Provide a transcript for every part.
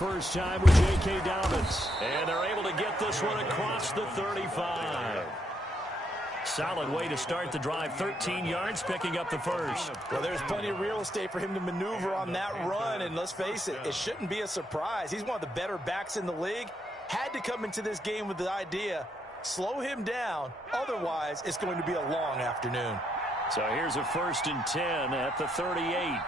First time with J.K. Dobbins. And they're able to get this one across the 35. Solid way to start the drive. 13 yards, picking up the first. Well, there's plenty of real estate for him to maneuver on that run. And let's face it, it shouldn't be a surprise. He's one of the better backs in the league. Had to come into this game with the idea, slow him down. Otherwise, it's going to be a long afternoon. So here's a 1st and 10 at the 38.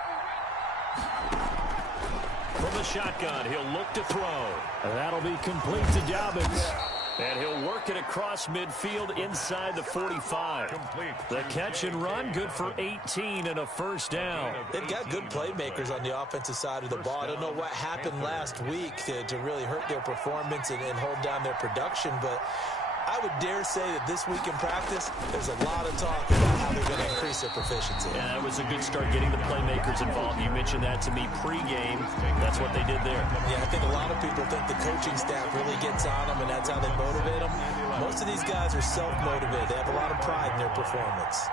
From the shotgun, he'll look to throw. And that'll be complete to Dobbins. And he'll work it across midfield inside the 45. Complete. The catch and run, good for 18 and a first down. They've got good playmakers on the offensive side of the ball. I don't know what happened last week to really hurt their performance and hold down their production, but I would dare say that this week in practice, there's a lot of talk about how they're going to increase their proficiency. Yeah, that was a good start getting the playmakers involved. You mentioned that to me pregame. That's what they did there. Yeah, I think a lot of people think the coaching staff really gets on them, and that's how they motivate them. Most of these guys are self-motivated. They have a lot of pride in their performance.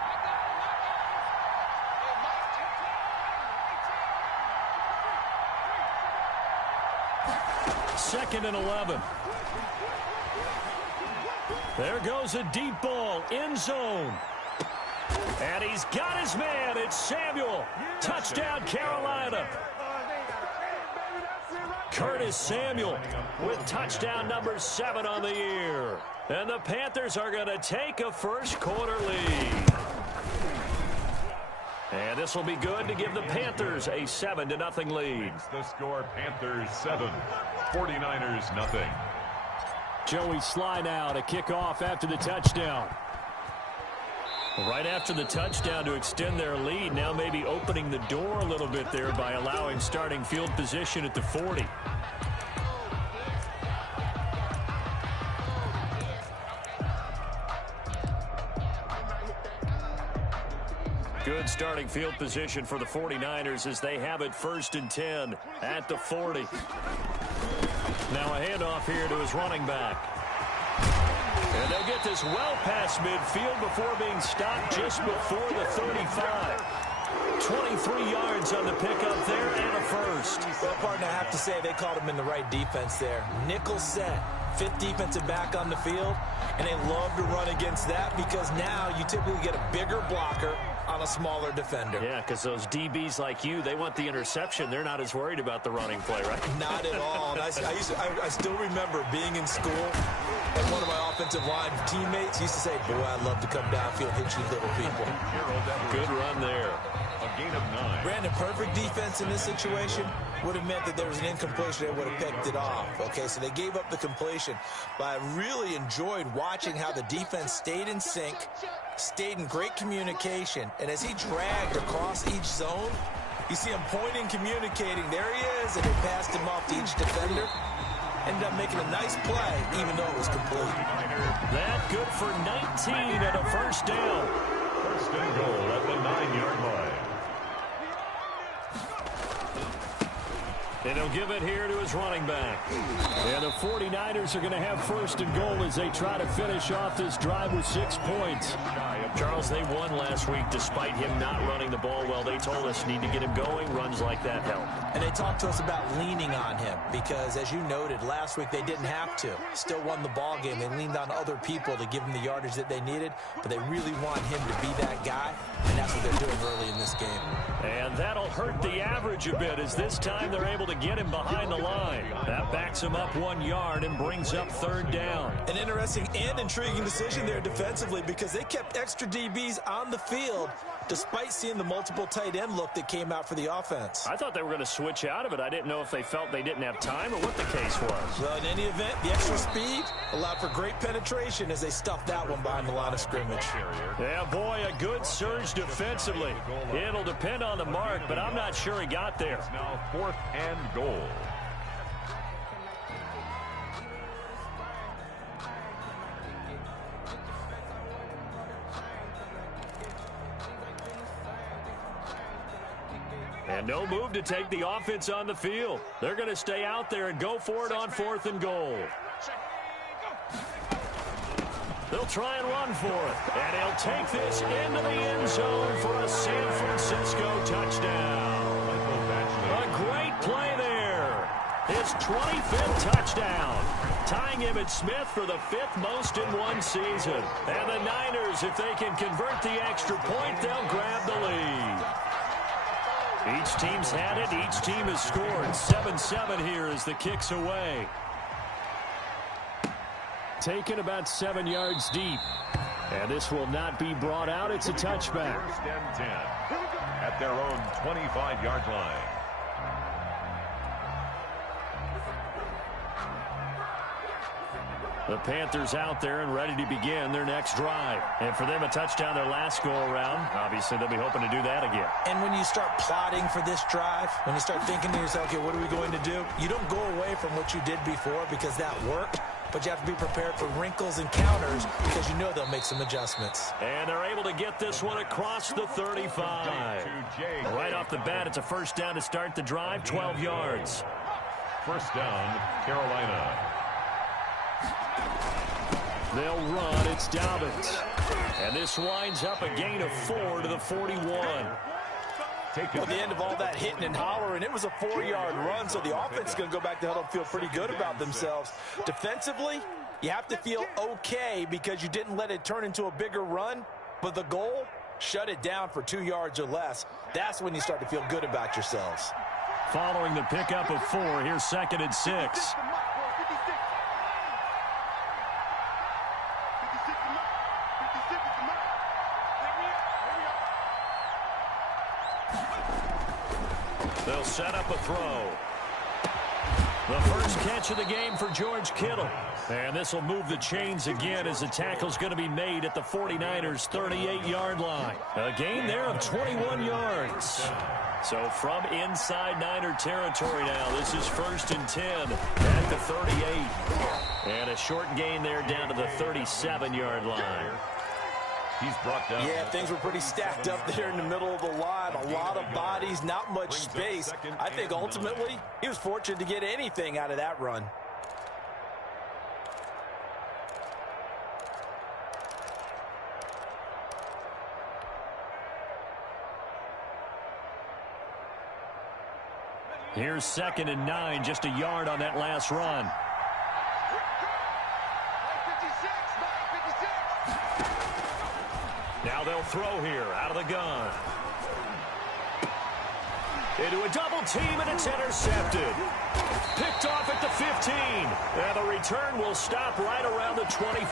Second and 11. There goes a deep ball, end zone. And he's got his man. It's Samuel. Touchdown, Carolina. Curtis Samuel with touchdown number 7 on the year. And the Panthers are going to take a first quarter lead. And this will be good to give the Panthers a 7-0 lead. The score, Panthers 7, 49ers nothing. Joey Sly now to kick off after the touchdown. Right after the touchdown to extend their lead, now maybe opening the door a little bit there by allowing starting field position at the 40. Good starting field position for the 49ers as they have it 1st and 10 at the 40. Now a handoff here to his running back. And they'll get this well past midfield before being stopped just before the 35. 23 yards on the pickup there and a first. Well, partner, I have to say they called him in the right defense there. Nickel set, 5th defensive back on the field, and they love to run against that because now you typically get a bigger blocker on a smaller defender. Yeah, because those DBs like you, they want the interception. They're not as worried about the running play, right? Not at all. And I still remember being in school, and one of my offensive line teammates used to say, boy, I'd love to come downfield and hit you little people. Good run there. A gain of 9. Brandon, perfect defense in this situation would have meant that there was an incompletion. They would have picked it off. Okay, so they gave up the completion. But I really enjoyed watching how the defense stayed in sync, stayed in great communication. And as he dragged across each zone, you see him pointing, communicating. There he is, and they passed him off to each defender. Ended up making a nice play, even though it was complete. That good for 19 and a first down. 1st and goal at the 9-yard line. And he'll give it here to his running back. And the 49ers are going to have 1st and goal as they try to finish off this drive with 6 points. Charles, they won last week despite him not running the ball well. They told us need to get him going. Runs like that help. And they talked to us about leaning on him because, as you noted, last week they didn't have to. Still won the ball game. They leaned on other people to give them the yardage that they needed, but they really want him to be that guy, and that's what they're doing early in this game. And that'll hurt the average a bit as this time they're able to get him behind the line. That backs him up 1 yard and brings up 3rd down. An interesting and intriguing decision there defensively because they kept extra DBs on the field despite seeing the multiple tight end look that came out for the offense. I thought they were going to switch out of it. I didn't know if they felt they didn't have time or what the case was. Well, in any event, the extra speed allowed for great penetration as they stuffed that one behind the line of scrimmage. Yeah, boy, a good surge defensively. It'll depend on the mark, but I'm not sure he got there. Now 4th and goal. And no move to take the offense on the field. They're going to stay out there and go for it on 4th and goal. They'll try and run for it. And he'll take this into the end zone for a San Francisco touchdown. A great play there. his 25th touchdown, tying Emmitt Smith for the 5th most in one season. And the Niners, if they can convert the extra point, they'll grab the lead. Each team's had it. Each team has scored. 7-7 here as the kick's away. Taken about 7 yards deep. And this will not be brought out. It's a touchback. First and 10 at their own 25-yard line. The Panthers out there and ready to begin their next drive. And for them, a touchdown their last go-around. Obviously, they'll be hoping to do that again. And when you start plotting for this drive, when you start thinking to yourself, okay, what are we going to do? You don't go away from what you did before because that worked, but you have to be prepared for wrinkles and counters because you know they'll make some adjustments. And they're able to get this one across the 35. Right off the bat, it's a first down to start the drive, 12 yards. First down, Carolina. They'll run. It's Dobbins. And this winds up a gain of 4 to the 41. At the end of all that hitting and hollering, it was a 4-yard run, so the offense is going to go back to huddle and feel pretty good about themselves. Defensively, you have to feel okay because you didn't let it turn into a bigger run, but the goal, shut it down for 2 yards or less. That's when you start to feel good about yourselves. Following the pickup of 4, here's 2nd and 6. They'll set up a throw. The first catch of the game for George Kittle. And this will move the chains again as the tackle's going to be made at the 49ers' 38-yard line. A gain there of 21 yards. So from inside Niner territory now, this is 1st and 10 at the 38. And a short gain there down to the 37-yard line. He's brought down. Yeah, things were pretty stacked up there in the middle of the line. A lot of bodies, not much space. I think ultimately he was fortunate to get anything out of that run. Here's 2nd and 9, just a yard on that last run. Now they'll throw here out of the gun. Into a double team, and it's intercepted. Picked off at the 15. And the return will stop right around the 25.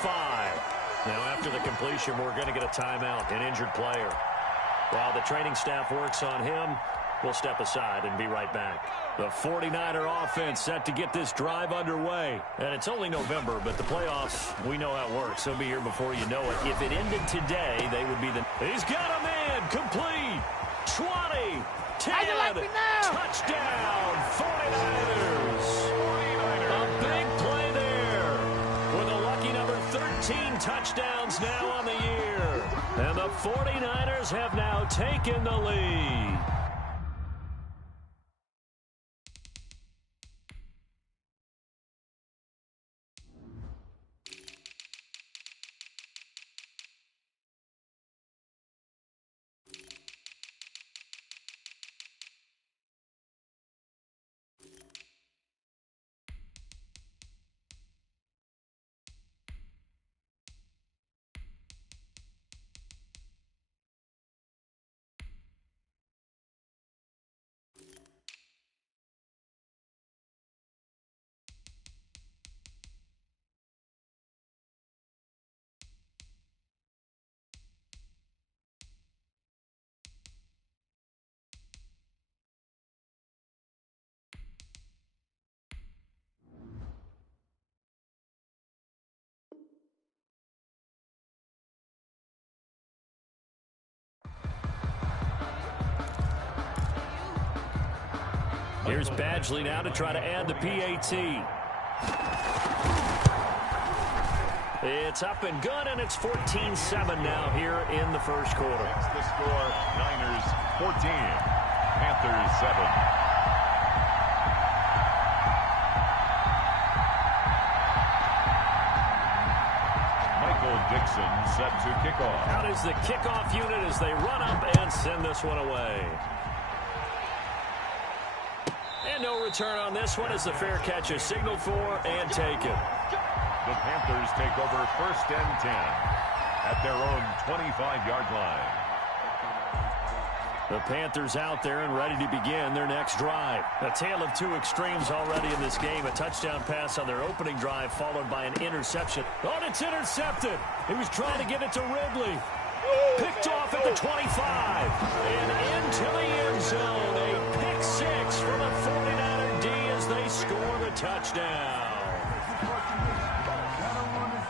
Now after the completion, we're going to get a timeout, an injured player. While the training staff works on him, we'll step aside and be right back. The 49er offense set to get this drive underway. And it's only November, but the playoffs, we know how it works. They'll be here before you know it. If it ended today, they would be the... He's got a man, complete, 20, 10, touchdown, 49ers. A big play there with a lucky number 13 touchdowns now on the year. And the 49ers have now taken the lead. Here's Badgley now to try to add the PAT. It's up and good, and it's 14-7 now here in the first quarter. That's the score, Niners 14, Panthers 7. Michael Dixon set to kick off. Out is the kickoff unit as they run up and send this one away. And no return on this one as the fair catch is signaled for and taken. The Panthers take over 1st and 10 at their own 25-yard line. The Panthers out there and ready to begin their next drive. A tale of two extremes already in this game. A touchdown pass on their opening drive followed by an interception. Oh, and it's intercepted. He was trying to get it to Ridley. Picked off at the 25. And into the end zone. A pick six from a 49er D as they score the touchdown.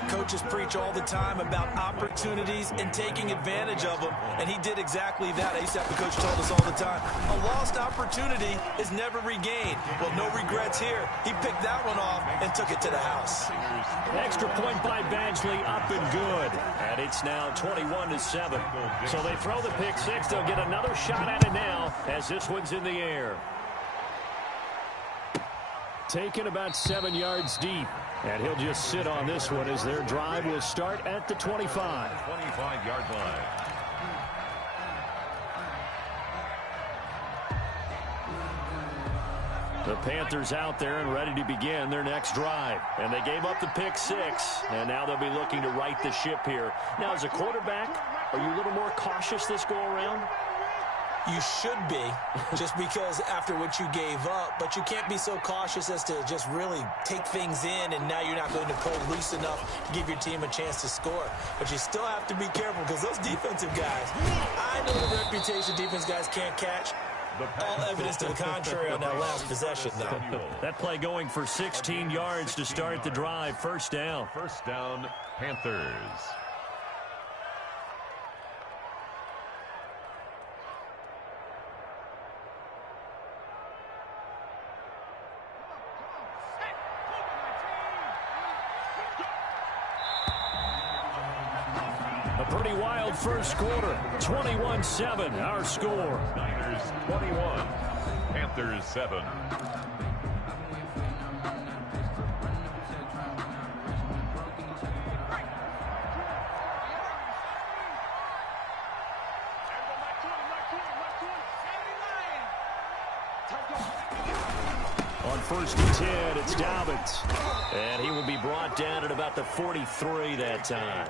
Coaches preach all the time about opportunities and taking advantage of them, and he did exactly that. I used to have the coach told us all the time, a lost opportunity is never regained. Well, no regrets here. He picked that one off and took it to the house. Extra point by Badgley, up and good. And it's now 21-7. So they throw the pick six. They'll get another shot at it now as this one's in the air. Taken about 7 yards deep. And he'll just sit on this one as their drive will start at the 25. 25-yard line. The Panthers out there and ready to begin their next drive. And they gave up the pick six. And now they'll be looking to right the ship here. Now, as a quarterback, are you a little more cautious this go-around? You should be, just because after what you gave up, but you can't be so cautious as to just really take things in, and now you're not going to play loose enough to give your team a chance to score. But you still have to be careful because those defensive guys, I know the reputation defense guys can't catch. All evidence to the contrary on that last possession, though. That play going for 16 yards to start the drive. First down. First down, Panthers. Pretty wild first quarter. 21-7, our score. Niners 21, Panthers 7. On 1st and 10, it's Dobbins. And he will be brought down at about the 43 that time.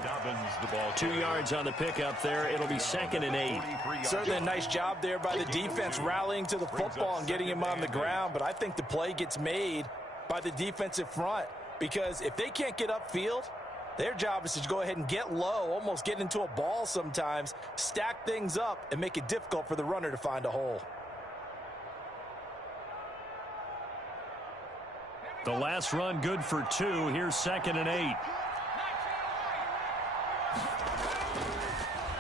2 yards on the pickup there. It'll be 2nd and 8. Certainly a nice job there by the defense rallying to the football and getting him on the ground. But I think the play gets made by the defensive front. Because if they can't get upfield, their job is to go ahead and get low, almost get into a ball sometimes, stack things up, and make it difficult for the runner to find a hole. The last run good for 2. Here's 2nd and 8.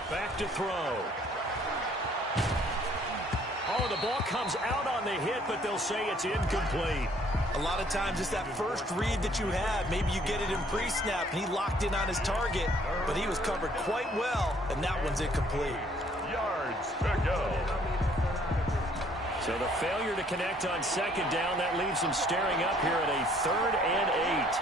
Back to throw. Oh, the ball comes out on the hit, but they'll say it's incomplete. A lot of times it's that first read that you have. Maybe you get it in pre-snap, and he locked in on his target, but he was covered quite well, and that one's incomplete. Yards to go. So the failure to connect on 2nd down, that leaves them staring up here at a 3rd and 8.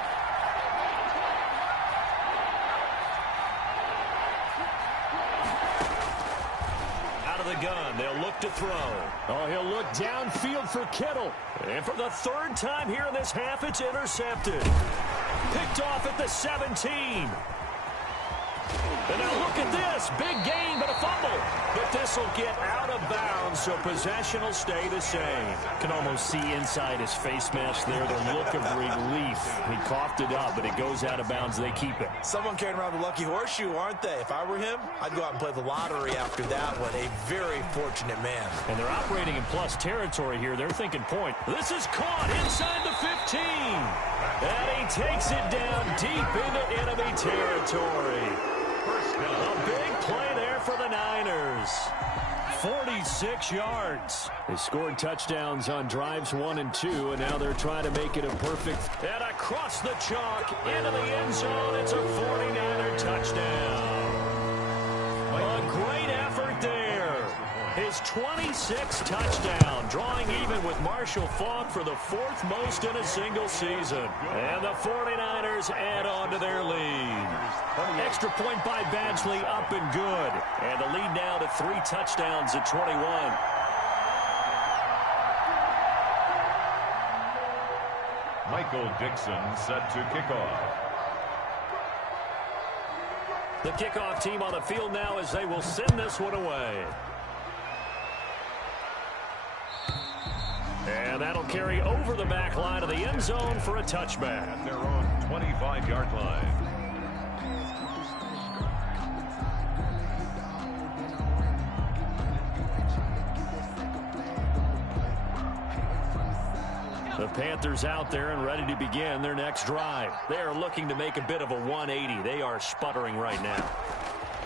Out of the gun, they'll look to throw. Oh, he'll look downfield for Kittle. And for the 3rd time here in this half, it's intercepted. Picked off at the 17. And now look at this. Big gain, but a fumble. But this will get out of bounds, so possession will stay the same. Can almost see inside his face mask there the look of relief. He coughed it up, but it goes out of bounds. They keep it. Someone carrying around the lucky horseshoe, aren't they? If I were him, I'd go out and play the lottery after that one. A very fortunate man. And they're operating in plus territory here. They're thinking point. This is caught inside the 15. And he takes it down deep into enemy territory. A big play there for the Niners. 46 yards. They scored touchdowns on drives 1 and 2, and now they're trying to make it a perfect. And across the chalk into the end zone. It's a 49er touchdown. A great effort there. His 26th touchdown, drawing even with Marshall Faulk for the 4th most in a single season. And the 49ers add on to their lead. Extra point by Badgley, up and good. And the lead now to 3 touchdowns at 21. Michael Dixon set to kick off. The kickoff team on the field now as they will send this one away. And that'll carry over the back line of the end zone for a touchback. At their own 25-yard line. The Panthers out there and ready to begin their next drive. They are looking to make a bit of a 180. They are sputtering right now.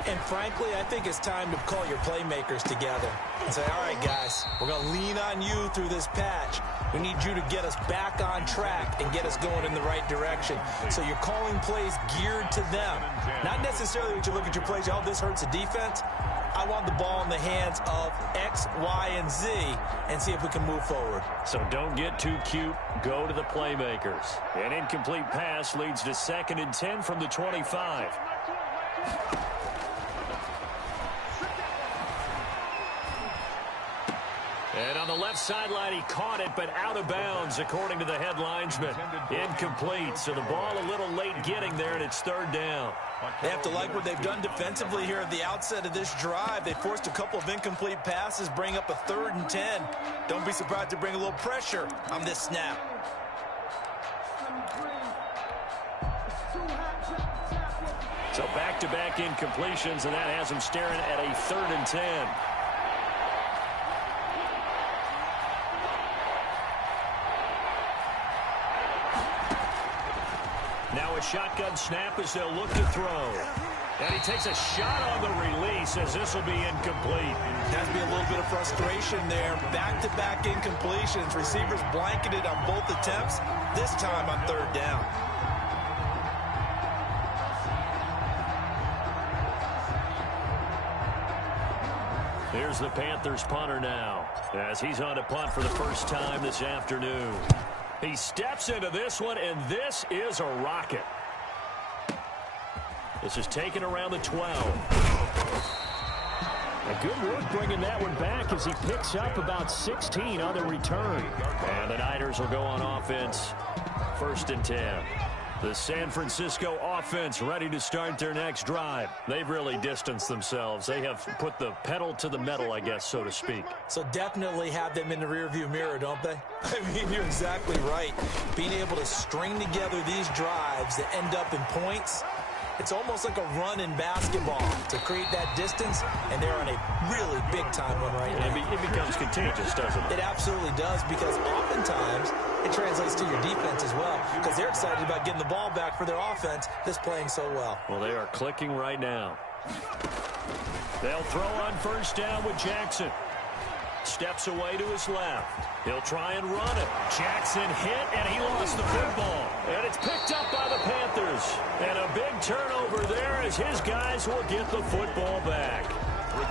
And frankly, I think it's time to call your playmakers together and say, all right, guys, we're going to lean on you through this patch. We need you to get us back on track and get us going in the right direction. So you're calling plays geared to them. Not necessarily when you look at your plays, oh, this hurts the defense. I want the ball in the hands of X, Y, and Z and see if we can move forward. So don't get too cute. Go to the playmakers. An incomplete pass leads to 2nd and 10 from the 25. And on the left sideline, he caught it, but out of bounds, according to the head linesman. Incomplete, so the ball a little late getting there, and it's 3rd down. They have to like what they've done defensively here at the outset of this drive. They forced a couple of incomplete passes, bring up a 3rd and 10. Don't be surprised to bring a little pressure on this snap. So back-to-back incompletions, and that has them staring at a 3rd and 10. Now a shotgun snap as they'll look to throw. And he takes a shot on the release as this will be incomplete. Has to be a little bit of frustration there. Back-to-back incompletions. Receivers blanketed on both attempts, this time on 3rd down. Here's the Panthers punter now as he's on to punt for the first time this afternoon. He steps into this one, and this is a rocket. This is taken around the 12. A good work bringing that one back as he picks up about 16 on the return. And the Niners will go on offense, 1st and 10. The San Francisco offense ready to start their next drive. They've really distanced themselves. They have put the pedal to the metal, I guess, so to speak. So definitely have them in the rearview mirror, don't they? I mean, you're exactly right. Being able to string together these drives that end up in points, it's almost like a run in basketball to create that distance, and they're on a really big-time one right now. It becomes contagious, doesn't it? It absolutely does, because oftentimes it translates to your defense as well, because they're excited about getting the ball back for their offense that's playing so well. Well, they are clicking right now. They'll throw on 1st down with Jackson. Steps away to his left. He'll try and run it. Jackson hit, and he lost the football. And it's picked up by the Panthers. And a big turnover there as his guys will get the football back.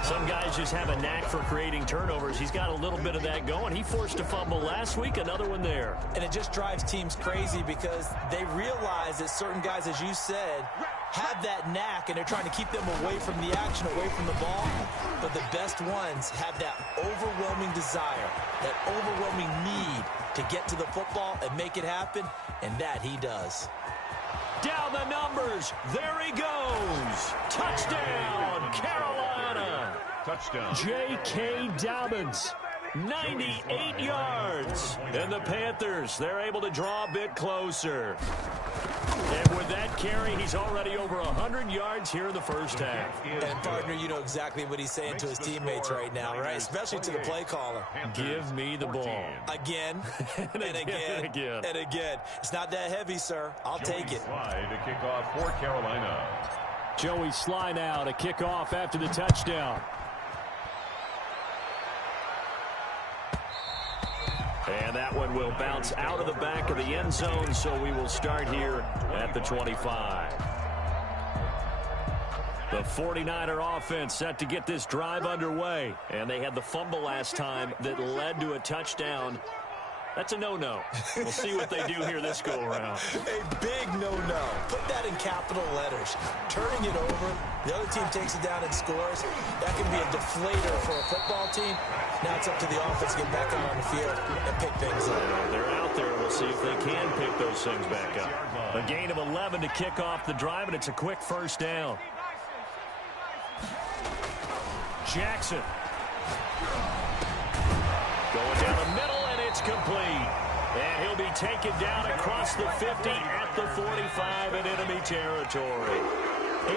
Some guys just have a knack for creating turnovers. He's got a little bit of that going. He forced a fumble last week, another one there. And it just drives teams crazy because they realize that certain guys, as you said, have that knack, and they're trying to keep them away from the action, away from the ball. But the best ones have that overwhelming desire, that overwhelming need to get to the football and make it happen, and that he does. Down the numbers. There he goes. Touchdown, Carolina. Touchdown. J.K. Dobbins, 98 yards. And the Panthers, they're able to draw a bit closer. And with that carry, he's already over 100 yards here in the first half. And, partner, you know exactly what he's saying to his teammates right now, right? Especially to the play caller. Give me the ball. Again, and again, and again. It's not that heavy, sir. I'll take it. Slide to kick off for Carolina. Joey Sly now to kick off after the touchdown. And that one will bounce out of the back of the end zone, so we will start here at the 25. The 49er offense set to get this drive underway. And they had the fumble last time that led to a touchdown That's a no-no. We'll see what they do here this go-around. A big no-no. Put that in capital letters. Turning it over, the other team takes it down and scores. That can be a deflator for a football team. Now it's up to the offense to get back out on the field and pick things up. They're out there. We'll see if they can pick those things back up. A gain of 11 to kick off the drive, and it's a quick first down. Jackson. Going down the middle, and it's complete. And he'll be taken down across the 50 at the 45 in enemy territory.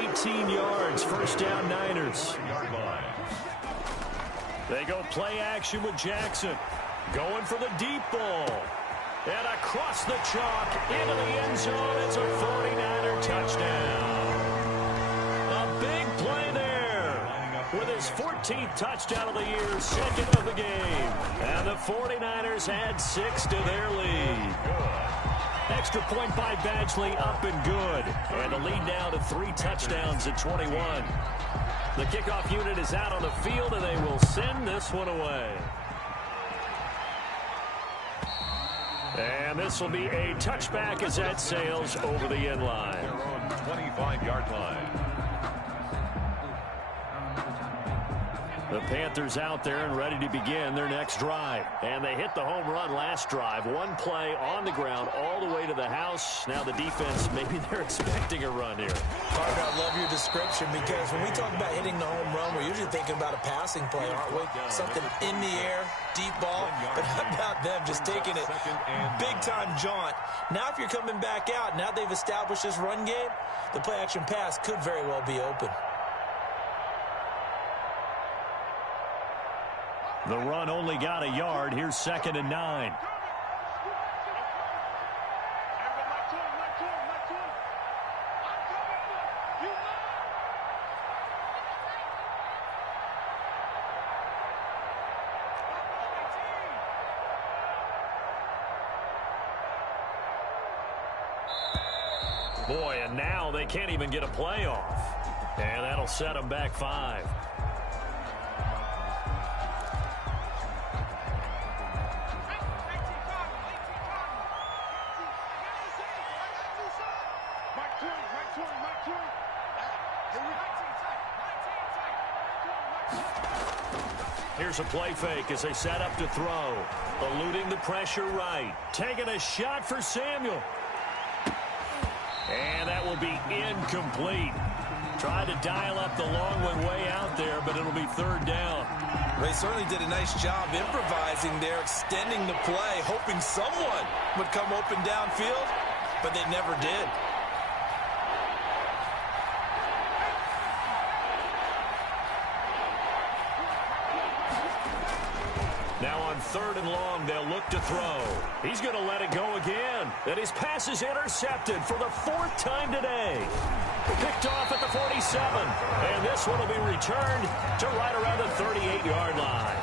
18 yards, first down Niners. They go play action with Jackson. Going for the deep ball. And across the chalk into the end zone. It's a 49er touchdown. A big play there with his 14th touchdown of the year, second of the game. And the 49ers add 6 to their lead. Extra point by Badgley, up and good. And the lead now to 3 touchdowns at 21. The kickoff unit is out on the field, and they will send this one away. And this will be a touchback as that sails over the end line. Their own 25-yard line. The Panthers out there and ready to begin their next drive. And they hit the home run last drive. One play on the ground all the way to the house. Now the defense, maybe they're expecting a run here. Parker, I love your description because when we talk about hitting the home run, we're usually thinking about a passing play, aren't we? Something in the air, deep ball. But how about them just taking it big-time jaunt? Now if you're coming back out, now they've established this run game, the play-action pass could very well be open. The run only got a yard. Here's 2nd and 9. Boy, and now they can't even get a play off. And that'll set them back 5. Here's a play fake as they set up to throw. Eluding the pressure right. Taking a shot for Samuel. And that will be incomplete. Tried to dial up the long one way out there, but it'll be 3rd down. They certainly did a nice job improvising there, extending the play, hoping someone would come open downfield, but they never did. Now on 3rd and long, they'll look to throw. He's going to let it go again. And his pass is intercepted for the 4th time today. Picked off at the 47. And this one will be returned to right around the 38-yard line.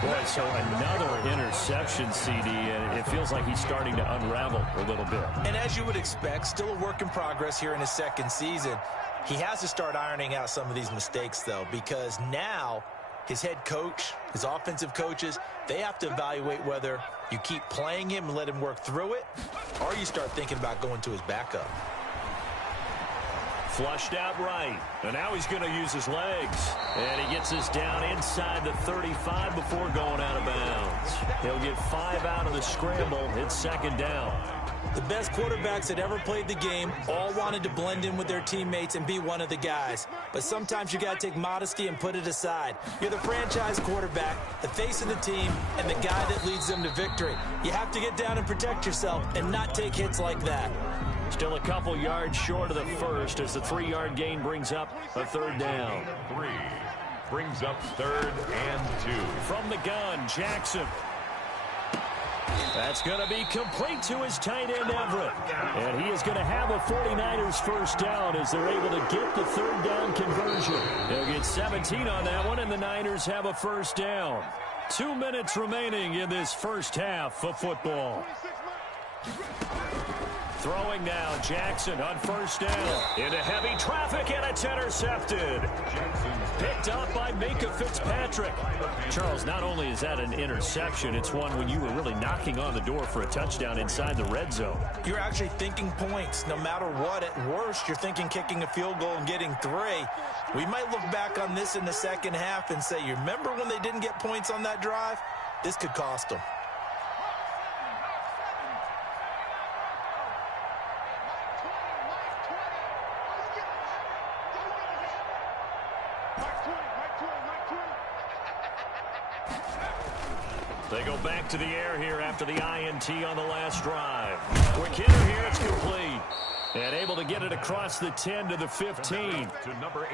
Boy, so another interception, CD, and it feels like he's starting to unravel a little bit. And as you would expect, still a work in progress here in his 2nd season. He has to start ironing out some of these mistakes, though, because now his head coach, his offensive coaches, they have to evaluate whether you keep playing him and let him work through it, or you start thinking about going to his backup. Flushed out right. And now he's going to use his legs. And he gets this down inside the 35 before going out of bounds. He'll get 5 out of the scramble. It's 2nd down. The best quarterbacks that ever played the game all wanted to blend in with their teammates and be one of the guys. But sometimes you got to take modesty and put it aside. You're the franchise quarterback, the face of the team, and the guy that leads them to victory. You have to get down and protect yourself and not take hits like that. Still a couple yards short of the first as the 3-yard gain brings up a 3rd down. 3 brings up 3rd and 2. From the gun, Jackson. That's going to be complete to his tight end, Everett. And he is going to have a 49ers first down as they're able to get the 3rd down conversion. They'll get 17 on that one, and the Niners have a first down. 2 minutes remaining in this first half of football. Throwing now, Jackson on first down. Into heavy traffic, and it's intercepted. Picked up by Minka Fitzpatrick. Charles, not only is that an interception, it's one when you were really knocking on the door for a touchdown inside the red zone. You're actually thinking points. No matter what, at worst, you're thinking kicking a field goal and getting 3. We might look back on this in the second half and say, you remember when they didn't get points on that drive? This could cost them. They go back to the air here after the INT on the last drive. Quick hitter here, it's complete. And able to get it across the 10 to the 15.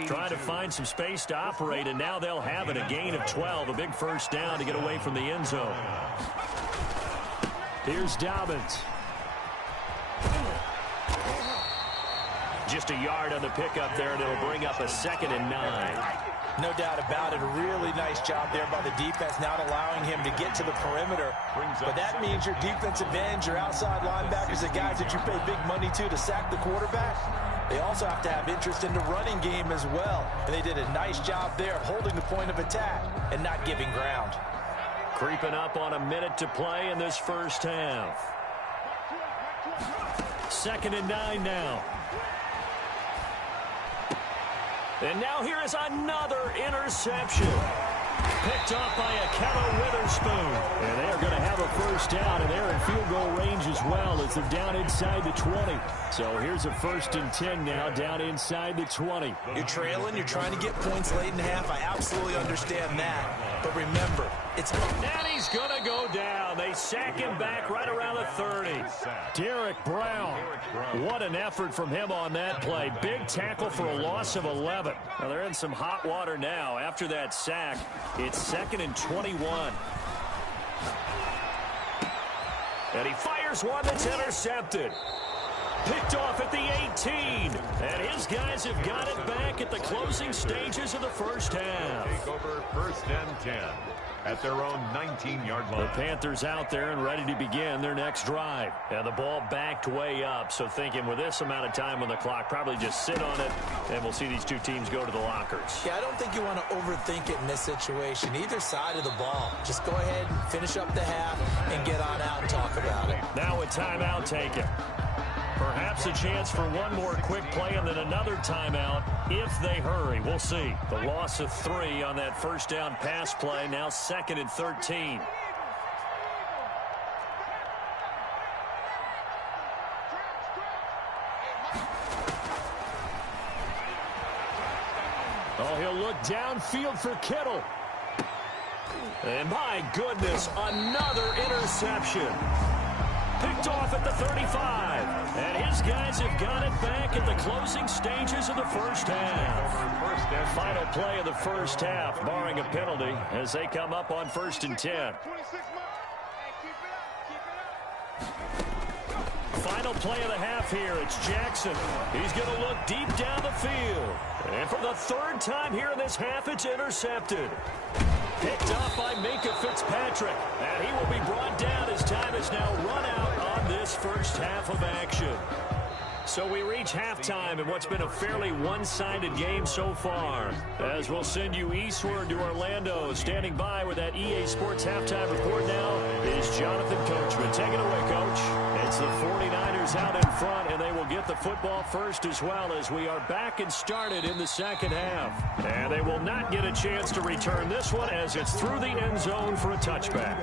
Trying to find some space to operate, and now they'll have it. A gain of 12, a big first down to get away from the end zone. Here's Dobbins. Just a yard on the pickup there, and it'll bring up a 2nd and 9. No doubt about it. A really nice job there by the defense, not allowing him to get to the perimeter. But that means your defensive ends, your outside linebackers, the guys that you pay big money to sack the quarterback, they also have to have interest in the running game as well. And they did a nice job there of holding the point of attack and not giving ground. Creeping up on a minute to play in this first half. 2nd and 9 now. And now here is another interception. Picked off by Akello Witherspoon. And they are going to have a first down, and they're in field goal range as well as they're down inside the 20. So here's a 1st and 10 now, down inside the 20. You're trailing. You're trying to get points late in half. I absolutely understand that. But remember, it's... And he's going to go down. They sack him back right around the 30. Derek Brown. What an effort from him on that play. Big tackle for a loss of 11. Well, they're in some hot water now. After that sack, it's 2nd and 21. And he fires one that's intercepted. Picked off at the 18. And his guys have got it back at the closing stages of the first half. Take over 1st and 10 at their own 19-yard line. The Panthers out there and ready to begin their next drive. And the ball backed way up. So thinking with this amount of time on the clock, probably just sit on it, and we'll see these two teams go to the lockers. Yeah, I don't think you want to overthink it in this situation. Either side of the ball. Just go ahead and finish up the half and get on out and talk about it. Now a timeout taken. Perhaps a chance for one more quick play and then another timeout if they hurry. We'll see. The loss of 3 on that first down pass play. Now 2nd and 13. Oh, he'll look downfield for Kittle. And my goodness, another interception. Picked off at the 35. And his guys have got it back at the closing stages of the first half. Final play of the first half, barring a penalty, as they come up on 1st and 10. Final play of the half here. It's Jackson. He's going to look deep down the field. And for the 3rd time here in this half, it's intercepted. Picked off by Minka Fitzpatrick. And he will be brought down as time is now run out on this first half of action. So we reach halftime in what's been a fairly one-sided game so far. As we'll send you eastward to Orlando. Standing by with that EA Sports halftime report now is Jonathan Coachman. Take it away, Coach. It's the 49ers out in front, and they will get the football first as well as we are back and started in the second half. And they will not get a chance to return this one as it's through the end zone for a touchback.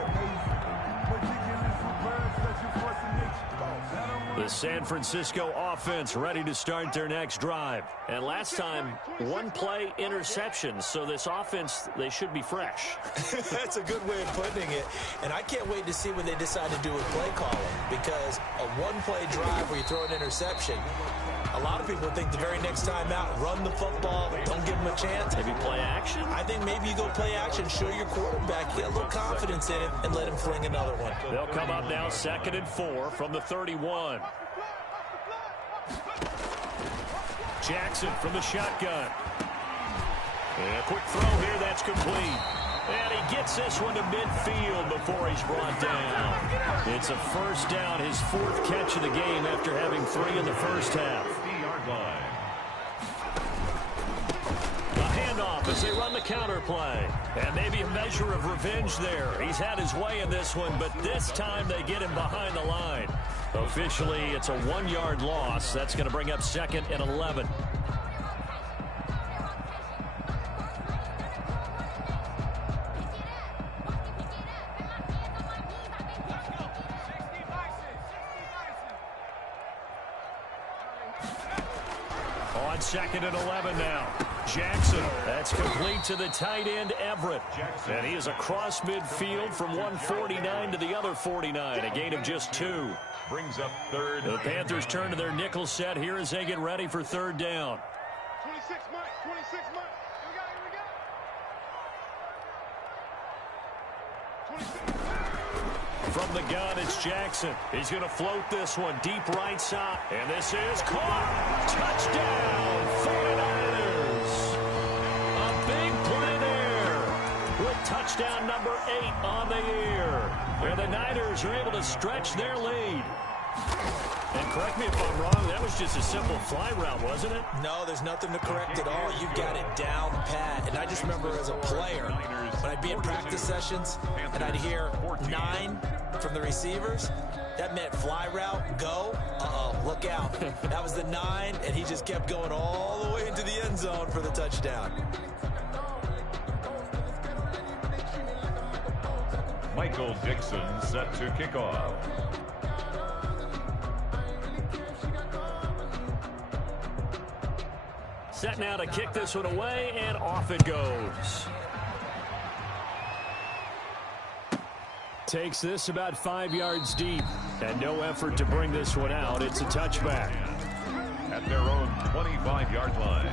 The San Francisco offense ready to start their next drive. And last time, one play interception. So this offense, they should be fresh. That's a good way of putting it. And I can't wait to see what they decide to do with play calling. Because a one-play drive where you throw an interception, a lot of people think the very next time out, run the football, don't give them a chance. Maybe play action? I think maybe you go play action, show your quarterback, get a little confidence in him, and let him fling another one. They'll come up now 2nd and 4 from the 31. Jackson from the shotgun. And a quick throw here, that's complete. And he gets this one to midfield before he's brought down. It's a first down, his 4th catch of the game after having 3 in the first half. 50-yard line. Handoff as they run the counter play. And maybe a measure of revenge there. He's had his way in this one, but this time they get him behind the line. Officially, it's a 1-yard loss. That's going to bring up 2nd and 11. On 2nd and 11 now. Jackson, that's complete to the tight end, Everett. And he is across midfield from 149 to the other 49, a gain of just 2. Brings up 3rd. The Panthers turn to their nickel set here as they get ready for 3rd down. 26 Mike, 26 Mike. Here we go. From the gun, it's Jackson. He's going to float this one deep right side. And this is caught. Touchdown, 49ers. A big play there with touchdown number 8 on the year. Where the Niners are able to stretch their lead. And correct me if I'm wrong, that was just a simple fly route, wasn't it? No, there's nothing to correct at all. You got it down pat. And I just remember as a player, when I'd be in practice sessions and I'd hear 9 from the receivers, that meant fly route, go, look out. That was the 9, and he just kept going all the way into the end zone for the touchdown. Michael Dixon set to kick off. Set now to kick this one away, and off it goes. Takes this about 5 yards deep, and no effort to bring this one out. It's a touchback. At their own 25-yard line.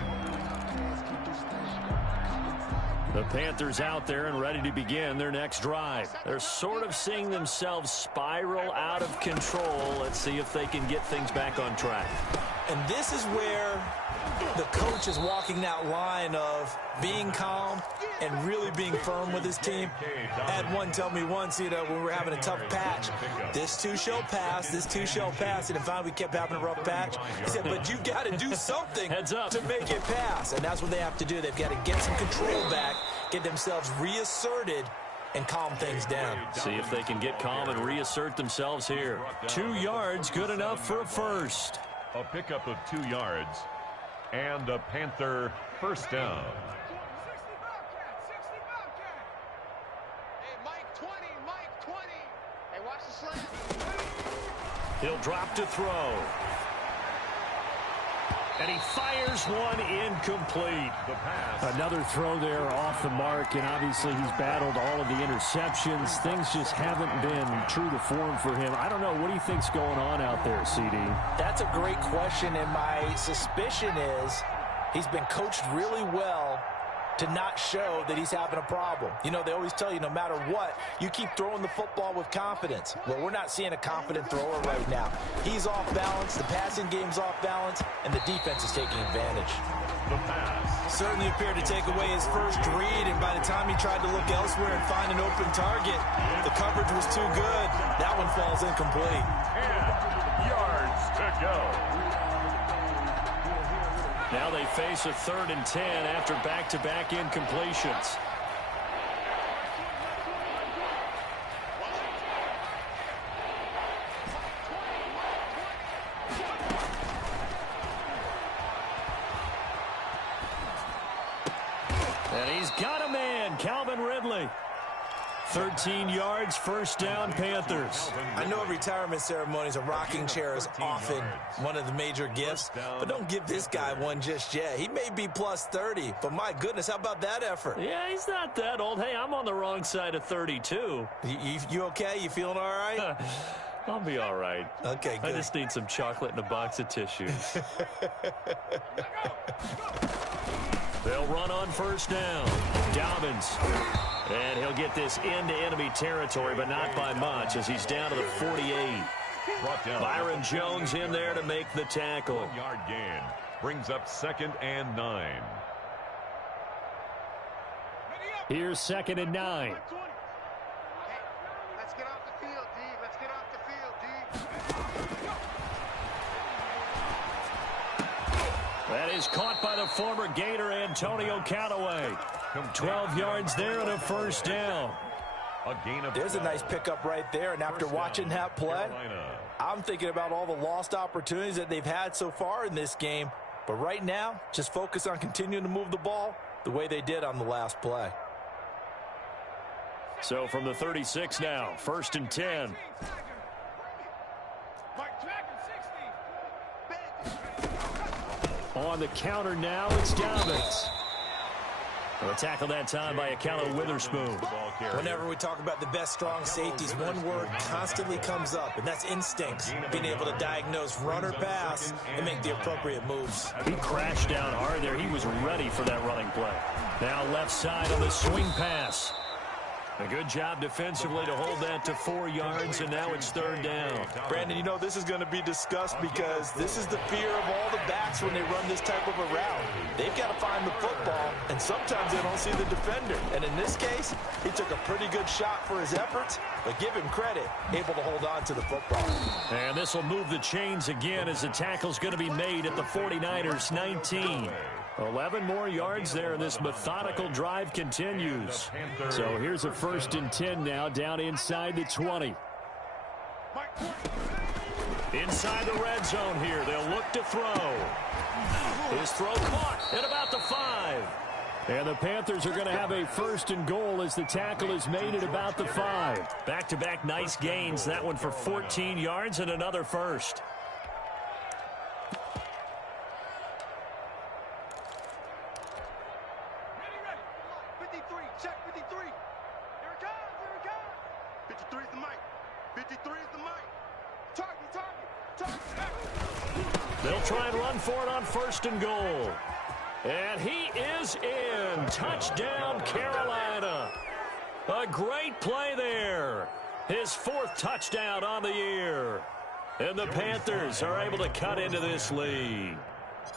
The Panthers out there and ready to begin their next drive. They're sort of seeing themselves spiral out of control. Let's see if they can get things back on track. And this is where the coach is walking that line of being calm and really being firm with his team. I had one tell me once, when we were having a tough patch, this too shall pass, this too shall pass. And finally we kept having a rough patch. He said, but you got to do something to make it pass. And that's what they have to do. They've got to get some control back, get themselves reasserted, and calm things down. See if they can get calm and reassert themselves here. 2 yards, good enough for a first. A pickup of 2 yards. And a Panther first down. 60 Bobcat. Hey, Mike 20, Mike 20. Hey, watch the slant. He'll drop to throw. And he fires one incomplete. The pass. Another throw there off the mark, and obviously he's battled all of the interceptions. Things just haven't been true to form for him. I don't know. What do you think's going on out there, CD? That's a great question, and my suspicion is he's been coached really well to not show that he's having a problem. They always tell you no matter what, you keep throwing the football with confidence. Well, we're not seeing a confident thrower right now. He's off balance, the passing game's off balance, and the defense is taking advantage. The pass. Certainly appeared to take away his first read, and by the time he tried to look elsewhere and find an open target, the coverage was too good. That one falls incomplete. 10 yards to go. Now they face a 3rd and 10 after back-to-back incompletions. And he's got a man, Calvin Ridley. 13 yards, first down, Panthers. I know retirement ceremonies, a rocking chair is often one of the major gifts, but don't give this guy one just yet. He may be plus 30, but my goodness, how about that effort? Yeah, he's not that old. Hey, I'm on the wrong side of 32. You okay? You feeling all right? I'll be all right. Okay, good. I just need some chocolate and a box of tissues. They'll run on first down. Dobbins. And he'll get this into enemy territory, but not by much, as he's down to the 48. Byron Jones in there to make the tackle. 1 yard gain. Brings up 2nd and 9. Here's 2nd and 9. Hey, let's get off the field, D. Let's get off the field, D. That is caught by the former Gator Antonio Callaway. 12 yards there and a first down. There's a nice pickup right there, and after watching that play, I'm thinking about all the lost opportunities that they've had so far in this game. But right now, just focus on continuing to move the ball the way they did on the last play. So from the 36 now, 1st and 10. On the counter now, it's Dobbins. A tackle that time by Akala Witherspoon. Whenever we talk about the best strong safeties, one word constantly comes up, and that's instincts. Being able to diagnose run or pass and make the appropriate moves. He crashed down hard there. He was ready for that running play. Now left side on the swing pass. A good job defensively to hold that to 4 yards, and now it's 3rd down. Brandon, you know this is going to be discussed because this is the fear of all the backs when they run this type of a route. They've got to find the football, and sometimes they don't see the defender. And in this case, he took a pretty good shot for his efforts, but give him credit, able to hold on to the football. And this will move the chains again as the tackle's going to be made at the 49ers 19. 11 more yards there, and this methodical drive continues. So here's a 1st and 10 now, down inside the 20. Inside the red zone here, they'll look to throw. His throw caught at about the 5. And the Panthers are going to have a 1st and goal as the tackle is made at about the 5. Back-to-back nice gains, that one for 14 yards and another first. They'll try and run for it on 1st and goal. And he is in. Touchdown, Carolina. A great play there. His 4th touchdown on the year. And the Panthers are able to cut into this lead.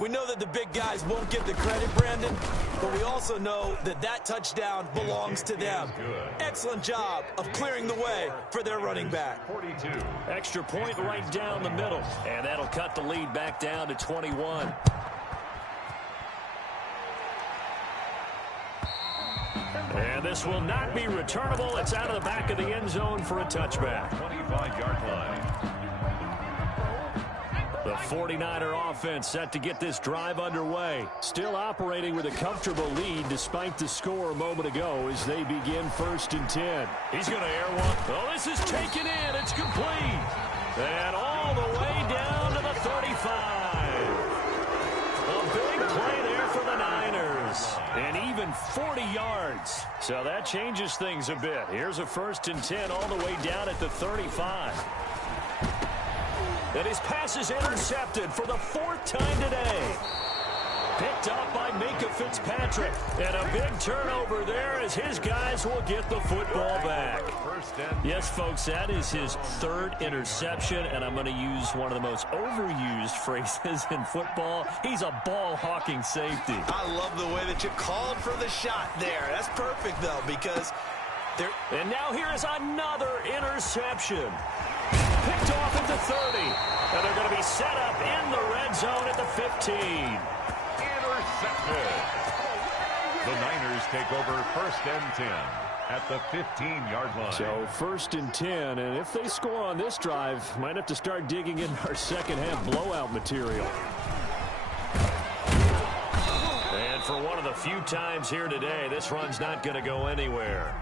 We know that the big guys won't get the credit, Brandon, but we also know that that touchdown belongs to them. Excellent job of clearing the way for their running back. 42. Extra point right down the middle, and that'll cut the lead back down to 21. And this will not be returnable. It's out of the back of the end zone for a touchback. 25-yard line. The 49er offense set to get this drive underway. Still operating with a comfortable lead despite the score a moment ago as they begin 1st and 10. He's going to air one. Oh, this is taken in. It's complete. And all the way down to the 35. A big play there for the Niners. And even 40 yards. So that changes things a bit. Here's a 1st and 10 all the way down at the 35. And his pass is intercepted for the 4th time today. Picked up by Minka Fitzpatrick. And a big turnover there as his guys will get the football back. Yes, folks, that is his 3rd interception. And I'm going to use one of the most overused phrases in football. He's a ball-hawking safety. I love the way that you called for the shot there. That's perfect, though, because they're... And now here is another interception. Picked off at the 30. And they're going to be set up in the red zone at the 15. Intercepted. The Niners take over 1st and 10 at the 15-yard line. So 1st and 10, and if they score on this drive, might have to start digging in our second-half blowout material. And for one of the few times here today, this run's not going to go anywhere.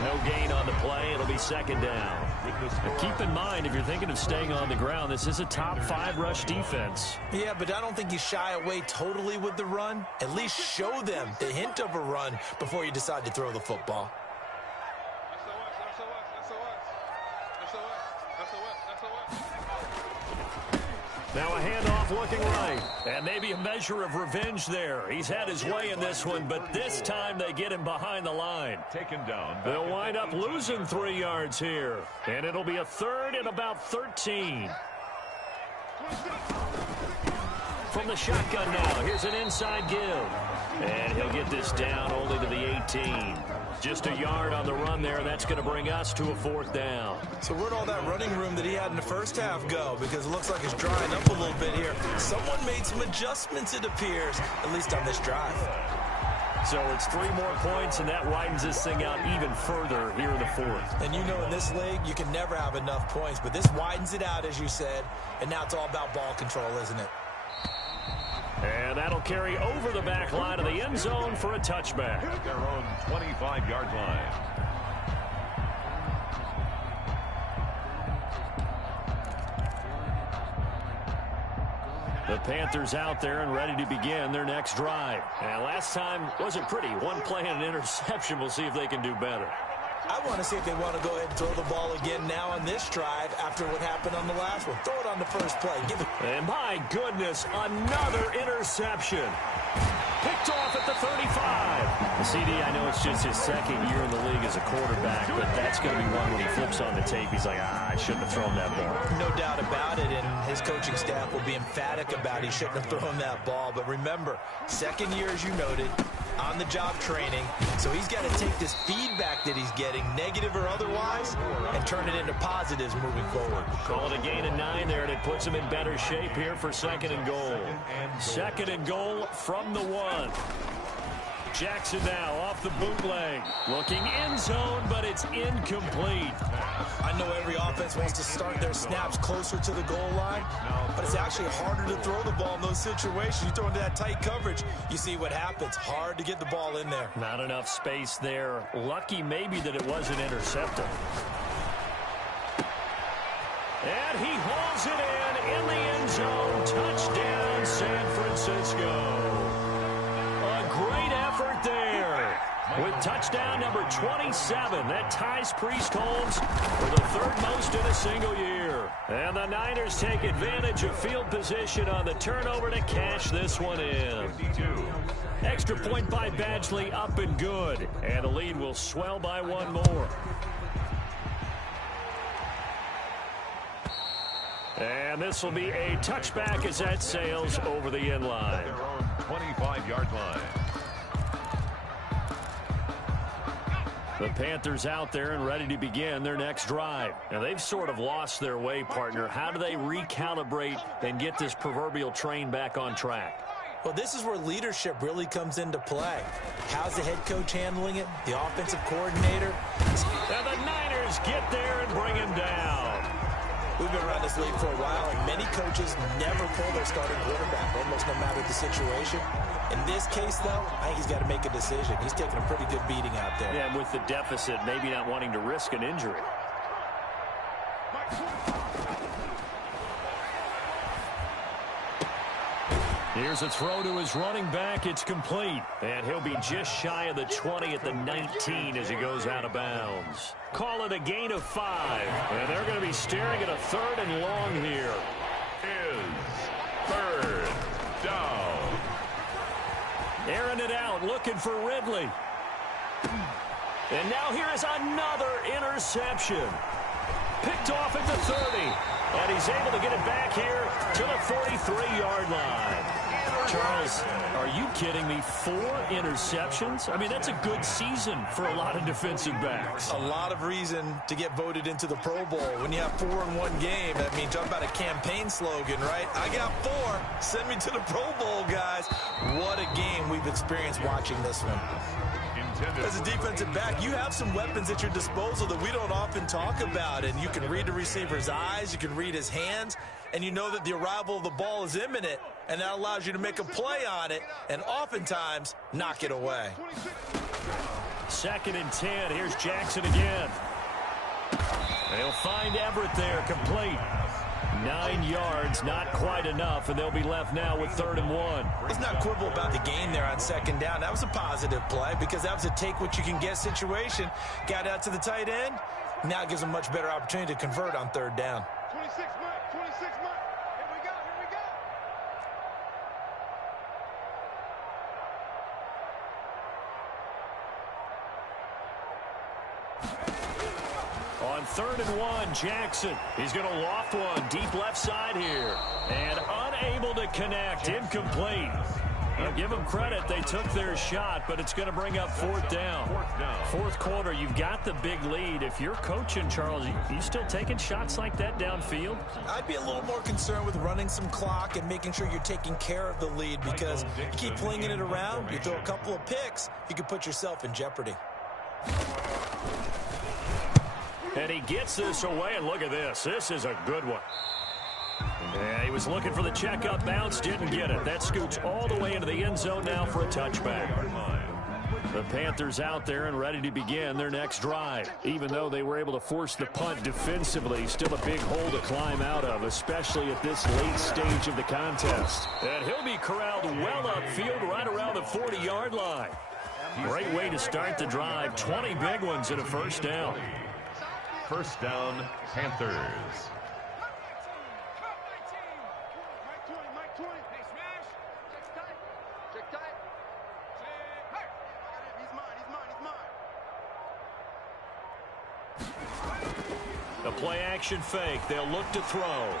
No gain on the play. It'll be 2nd down. Now keep in mind, if you're thinking of staying on the ground, this is a top 5 rush defense. Yeah, but I don't think you shy away totally with the run. At least show them the hint of a run before you decide to throw the football. Now a handoff looking right. And maybe a measure of revenge there. He's had his way in this one, but this time they get him behind the line. Taken down. They'll wind up losing 3 yards here. And it'll be a 3rd and about 13. From the shotgun now, here's an inside give. And he'll get this down only to the 18. Just a yard on the run there. That's going to bring us to a 4th down. So where'd all that running room that he had in the first half go? Because it looks like it's drying up a little bit here. Someone made some adjustments, it appears, at least on this drive. So it's 3 more points, and that widens this thing out even further here in the 4th. And you know in this league, you can never have enough points, but this widens it out, as you said, and now it's all about ball control, isn't it? And that'll carry over the back line of the end zone for a touchback. At their own 25-yard line. The Panthers out there and ready to begin their next drive. And last time wasn't pretty. One play and an interception. We'll see if they can do better. I want to see if they want to go ahead and throw the ball again now on this drive after what happened on the last one. Throw it on the first play. And my goodness, another interception. Picked off at the 35. The CD, I know it's just his 2nd year in the league as a quarterback, but that's going to be one when he flips on the tape. He's like, I shouldn't have thrown that ball. No doubt about it, and his coaching staff will be emphatic about he shouldn't have thrown that ball. But remember, 2nd year, as you noted, on-the-job training. So he's got to take this feedback that he's getting, negative or otherwise, and turn it into positives moving forward. Call it a gain of 9 there, and it puts him in better shape here for 2nd and goal. 2nd and goal from the 1. Jackson now off the bootleg. Looking end zone, but it's incomplete. I know every offense wants to start their snaps closer to the goal line, but it's actually harder to throw the ball in those situations. You throw into that tight coverage, you see what happens. Hard to get the ball in there. Not enough space there. Lucky maybe that it wasn't intercepted. And he hauls it in the end zone. Touchdown, San Francisco. A great effort there. With touchdown number 27, that ties Priest Holmes for the 3rd most in a single year. And the Niners take advantage of field position on the turnover to cash this one in. Extra point by Badgley, up and good. And the lead will swell by 1 more. And this will be a touchback as that sails over the end line. Their own 25-yard line. The Panthers out there and ready to begin their next drive. Now, they've sort of lost their way, partner. How do they recalibrate and get this proverbial train back on track? Well, this is where leadership really comes into play. How's the head coach handling it? The offensive coordinator? And the Niners get there and bring him down. We've been around this league for a while, and many coaches never pull their starting quarterback, almost no matter the situation. In this case, though, I think he's got to make a decision. He's taking a pretty good beating out there. Yeah, and with the deficit, maybe not wanting to risk an injury. Here's a throw to his running back. It's complete. And he'll be just shy of the 20 at the 19 as he goes out of bounds. Call it a gain of 5. And they're going to be staring at a 3rd and long here. Is 3rd down. Airing it out, looking for Ridley. And now here is another interception. Picked off at the 30. And he's able to get it back here to the 43-yard line. Charles, are you kidding me? 4 interceptions? I mean, that's a good season for a lot of defensive backs. A lot of reason to get voted into the Pro Bowl. When you have 4 in one game, I mean, talk about a campaign slogan, right? I got 4. Send me to the Pro Bowl, guys. What a game we've experienced watching this one. As a defensive back, you have some weapons at your disposal that we don't often talk about. And you can read the receiver's eyes, you can read his hands, and you know that the arrival of the ball is imminent, and that allows you to make a play on it and oftentimes knock it away. 2nd and 10. Here's Jackson again. They'll find Everett there, complete. 9 yards, not quite enough, and they'll be left now with 3rd and 1. Let's not quibble about the gain there on 2nd down. That was a positive play because that was a take-what-you-can-get situation. Got out to the tight end. Now it gives them a much better opportunity to convert on 3rd down. 26 Mike, 26 Mike. Here we go, here we go. On 3rd and 1, Jackson. He's going to loft one deep left side here. And unable unable to connect. Incomplete. Well, give them credit. They took their shot, but it's going to bring up fourth down. Fourth quarter, you've got the big lead. If you're coaching, Charles, you still taking shots like that downfield? I'd be a little more concerned with running some clock and making sure you're taking care of the lead, because you keep flinging it around, you throw a couple of picks, you can put yourself in jeopardy. And he gets this away, and look at this. This is a good one. Yeah, he was looking for the checkup bounce, didn't get it. That scoots all the way into the end zone now for a touchback. The Panthers out there and ready to begin their next drive. Even though they were able to force the punt defensively, still a big hole to climb out of, especially at this late stage of the contest. And he'll be corralled well upfield right around the 40-yard line. Great way to start the drive. 20 big ones and a first down. First down, Panthers. The play-action fake. They'll look to throw.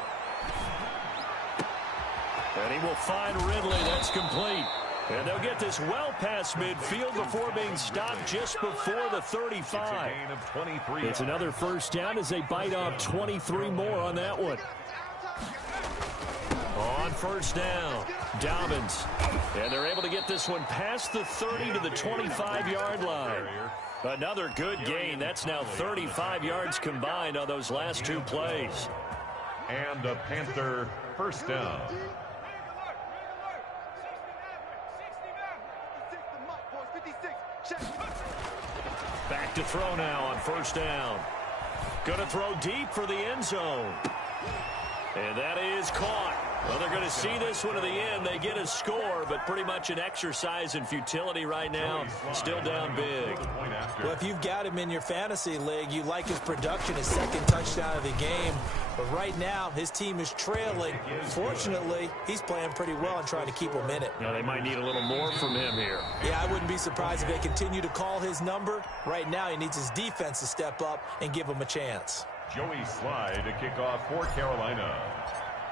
And he will find Ridley. That's complete. And they'll get this well past midfield before being stopped just before the 35. It's another first down as they bite off 23 more on that one. On first down, Dobbins. And they're able to get this one past the 30 to the 25-yard line. Another good gain. That's now 35 yards combined on those last two plays. And a Panther first down. Back to throw now on first down. Going to throw deep for the end zone. And that is caught. Well, they're going to see this one to the end. They get a score, but pretty much an exercise in futility right now. Still down big. Well, if you've got him in your fantasy league, you like his production, his second touchdown of the game. But right now, his team is trailing. Fortunately, he's playing pretty well and trying to keep them in it. Now, they might need a little more from him here. Yeah, I wouldn't be surprised if they continue to call his number. Right now, he needs his defense to step up and give him a chance. Joey Slye to kick off for Carolina.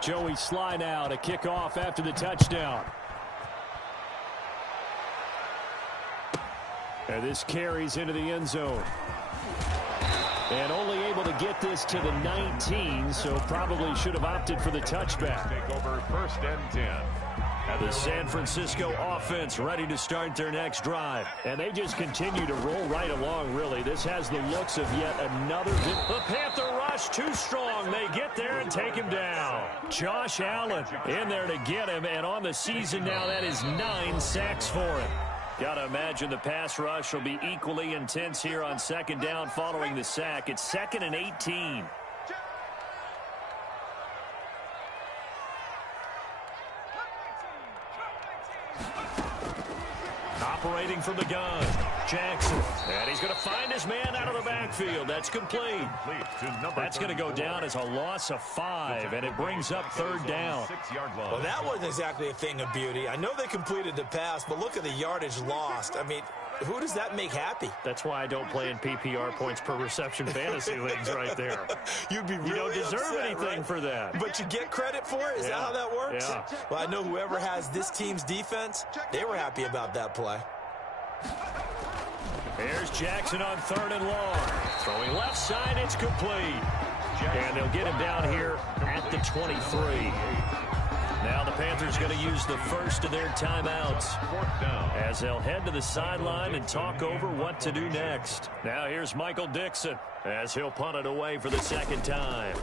Joey Slye now to kick off after the touchdown. And this carries into the end zone. And only able to get this to the 19, so probably should have opted for the touchback. Take over first and 10. And the San Francisco offense ready to start their next drive. And they just continue to roll right along, really. This has the looks of yet another. The Panther rush too strong. They get there and take him down. Josh Allen in there to get him. And on the season now, that is 9 sacks for him. Got to imagine the pass rush will be equally intense here on second down following the sack. It's 2nd and 18. Operating from the gun, Jackson. And he's going to find his man out of the backfield. That's complete. That's going to go down as a loss of 5, and it brings up third down. Well, that wasn't exactly a thing of beauty. I know they completed the pass, but look at the yardage lost. I mean, who does that make happy? That's why I don't play in PPR points per reception fantasy leagues right there. You'd be really You don't deserve upset, anything right? for that. But you get credit for it? Is that how that works? Yeah. Well, I know whoever has this team's defense, they were happy about that play. Here's Jackson on 3rd and long. Throwing left side, it's complete. And they'll get him down here at the 23. Now the Panthers going to use the first of their timeouts as they'll head to the sideline and talk over what to do next. Now here's Michael Dixon as he'll punt it away for the second time.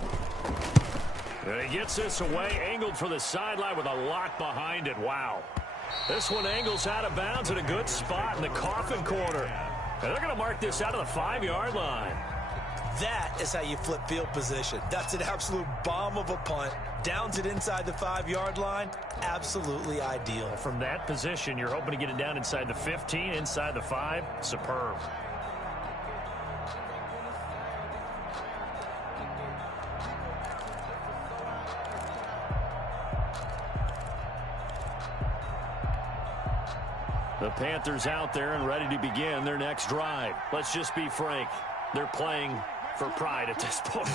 And he gets this away, angled for the sideline with a lock behind it. Wow. This one angles out of bounds at a good spot in the coffin corner. And they're going to mark this out of the 5-yard line. That is how you flip field position. That's an absolute bomb of a punt. Downs it inside the 5-yard line. Absolutely ideal. From that position, you're hoping to get it down inside the 15, inside the 5. Superb. The Panthers out there and ready to begin their next drive. Let's just be frank. They're playing for pride at this point.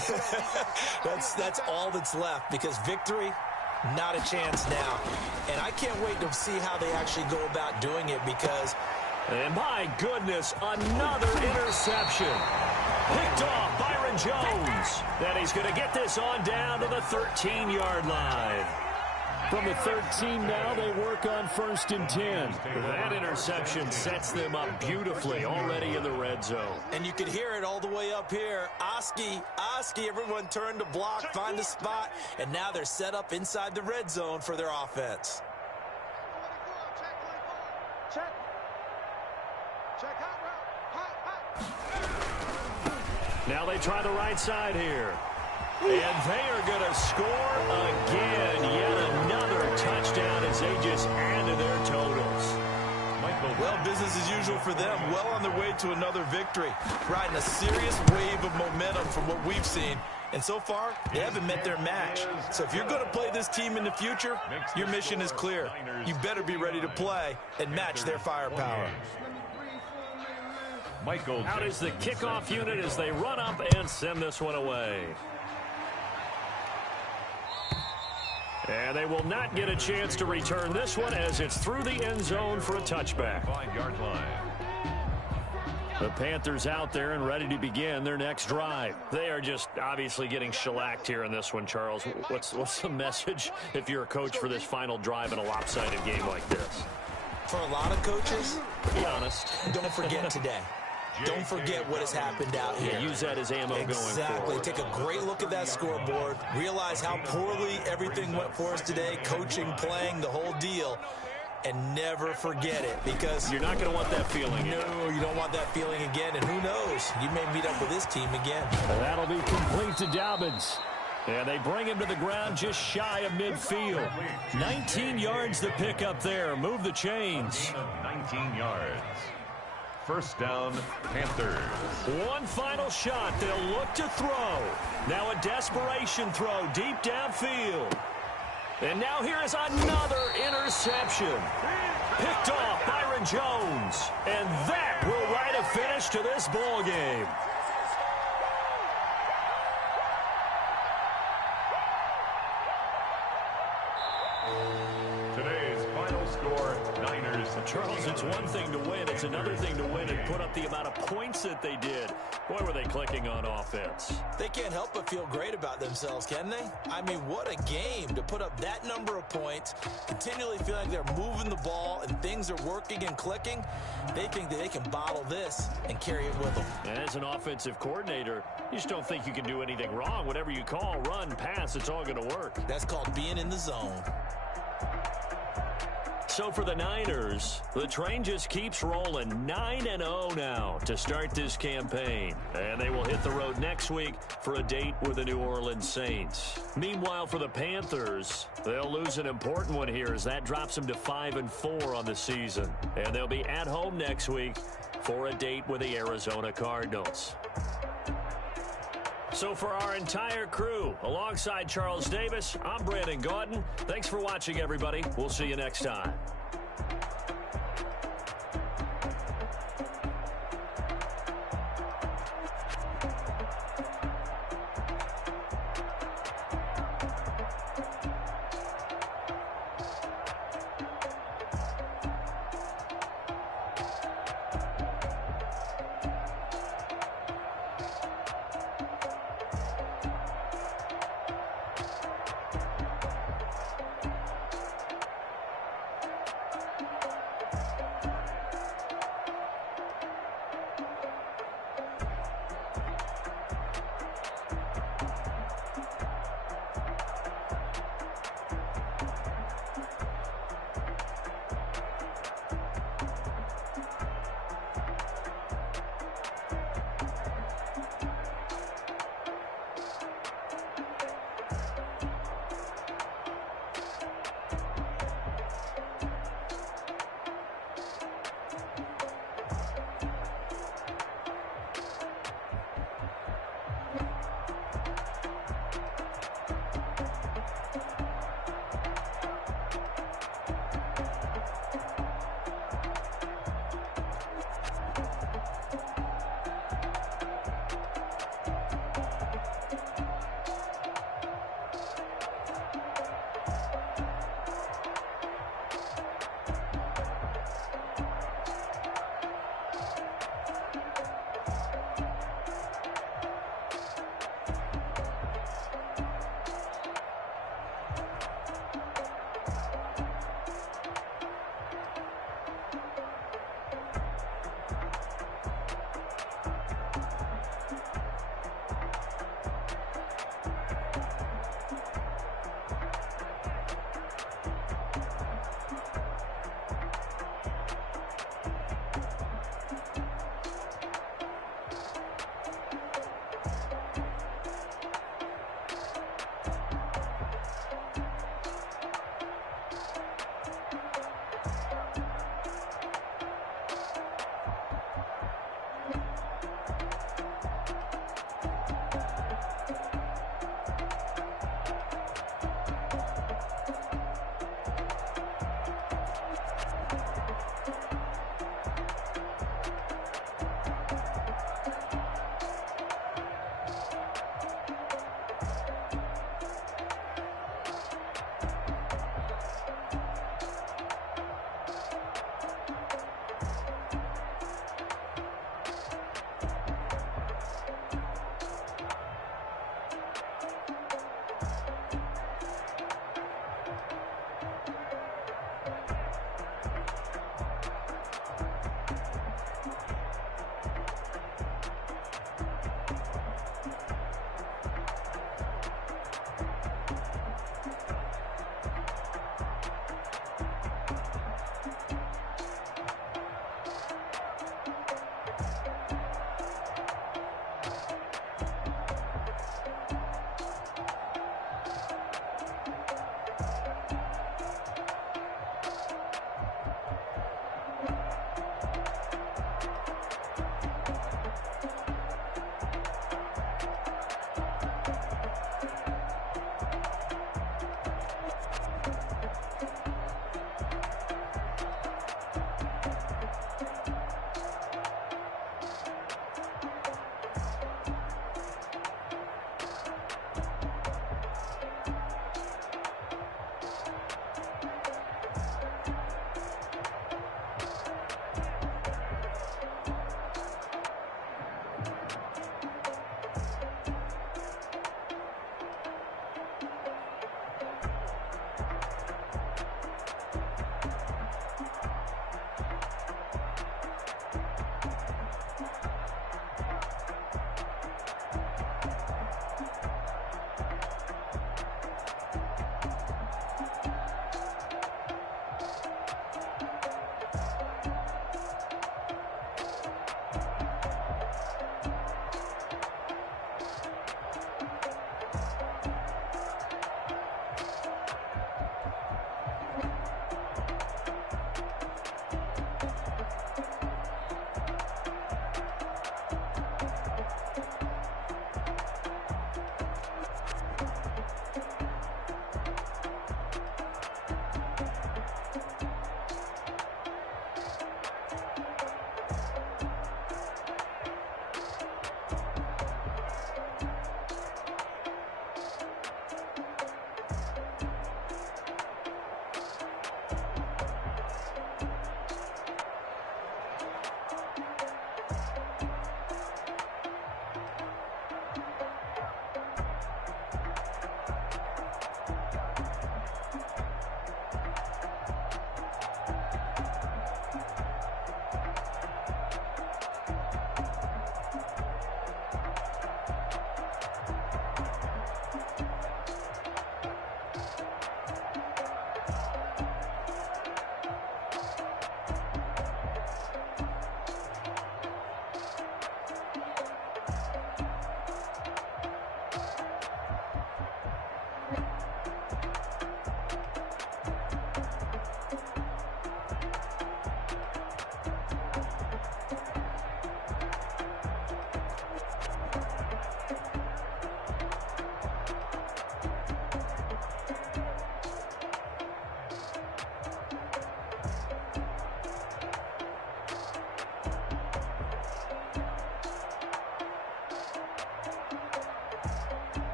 That's all that's left, because victory, Not a chance now. And I can't wait to see how they actually go about doing it because... And my goodness, another interception. Picked off Byron Jones. Then he's going to get this on down to the 13-yard line. From the 13 now, they work on 1st and 10. That interception sets them up beautifully already in the red zone. And you could hear it all the way up here. Oski, everyone turned to block, find a spot, and now they're set up inside the red zone for their offense. Check. Now they try the right side here. And they are going to score again. Yet another touchdown as they just add to their totals. Well, business as usual for them. Well on their way to another victory. Riding a serious wave of momentum from what we've seen. And so far, they haven't met their match. So if you're going to play this team in the future, your mission is clear. You better be ready to play and match their firepower. Out is the kickoff unit as they run up and send this one away. And they will not get a chance to return this one as it's through the end zone for a touchback. 5-yard line. The Panthers out there and ready to begin their next drive. They are just obviously getting shellacked here in this one, Charles. What's the message if you're a coach for this final drive in a lopsided game like this? For a lot of coaches, be honest. Don't forget today. Don't forget what has happened out here. Yeah, use that as ammo going forward. Exactly. Take a great look at that scoreboard. Realize how poorly everything went for us today. Coaching, playing, the whole deal. And never forget it because... You're not going to want that feeling again. No, you don't want that feeling again. And who knows? You may meet up with this team again. And that'll be complete to Dobbins. And they bring him to the ground just shy of midfield. 19 yards to pick up there. Move the chains. 19 yards. First down, Panthers. One final shot. They'll look to throw. Now a desperation throw deep downfield. And now here is another interception. Picked off Byron Jones. And that will write a finish to this ball game. Today's final score, Niners. Charles, it's one thing to win. It's another thing to win and put up the amount of points that they did. Boy, were they clicking on offense. They can't help but feel great about themselves, can they? I mean, what a game to put up that number of points, continually feel like they're moving the ball and things are working and clicking. They think that they can bottle this and carry it with them. And as an offensive coordinator, you just don't think you can do anything wrong. Whatever you call, run, pass, it's all going to work. That's called being in the zone. So for the Niners, the train just keeps rolling. 9-0 now to start this campaign. And they will hit the road next week for a date with the New Orleans Saints. Meanwhile, for the Panthers, they'll lose an important one here as that drops them to 5-4 on the season. And they'll be at home next week for a date with the Arizona Cardinals. So for our entire crew, alongside Charles Davis, I'm Brandon Gaudin. Thanks for watching, everybody. We'll see you next time.